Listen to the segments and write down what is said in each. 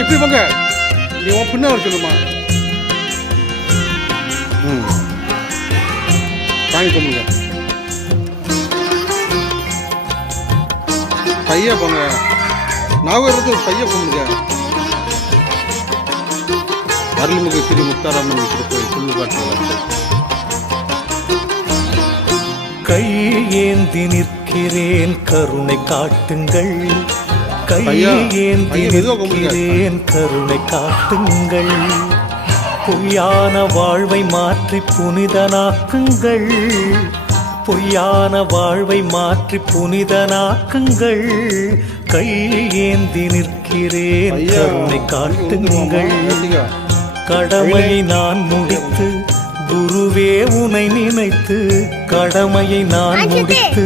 இப்படி போங்க. நீ உன் பின்னால் சொல்லுமா. சாமி கும்பிடுங்க. பையா போங்க. நாகரத்தில் பைய கும்பிடுங்க. அருள்மிகு ஸ்ரீ முத்தாராமன் திருக்கோயில் புல்லுக்காட்டு. கையேந்தி நிற்கிறேன் கருணை காட்டுங்கள், கையேந்தி நிற்கிறேன் கருணை காட்டுங்கள். பொய்யான வாழ்வை மாற்றி புனிதனாக்குங்கள், பொய்யான வாழ்வை மாற்றி புனிதனாக்குங்கள். கையேந்தி நிற்கிறேன் கருணை காட்டுங்கள். கடமையை நான் முடித்து குருவே உனை நினைத்து, கடமையை நான் முடித்து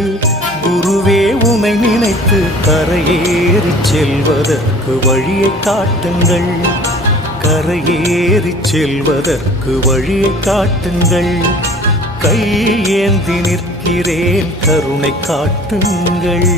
குருவே உனை நினைத்து கரையேறி செல்வதற்கு வழியை காட்டுங்கள், கரையேறி செல்வதற்கு வழியை காட்டுங்கள். கையேந்தி நிற்கிறேன் கருணை காட்டுங்கள்.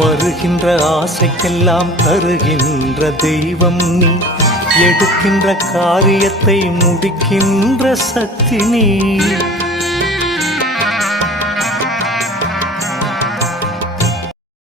வருகின்ற ஆசைக்கெல்லாம் தருகின்ற தெய்வம் நீ, எடுக்கின்ற காரியத்தை முடிக்கின்ற சக்தி நீ.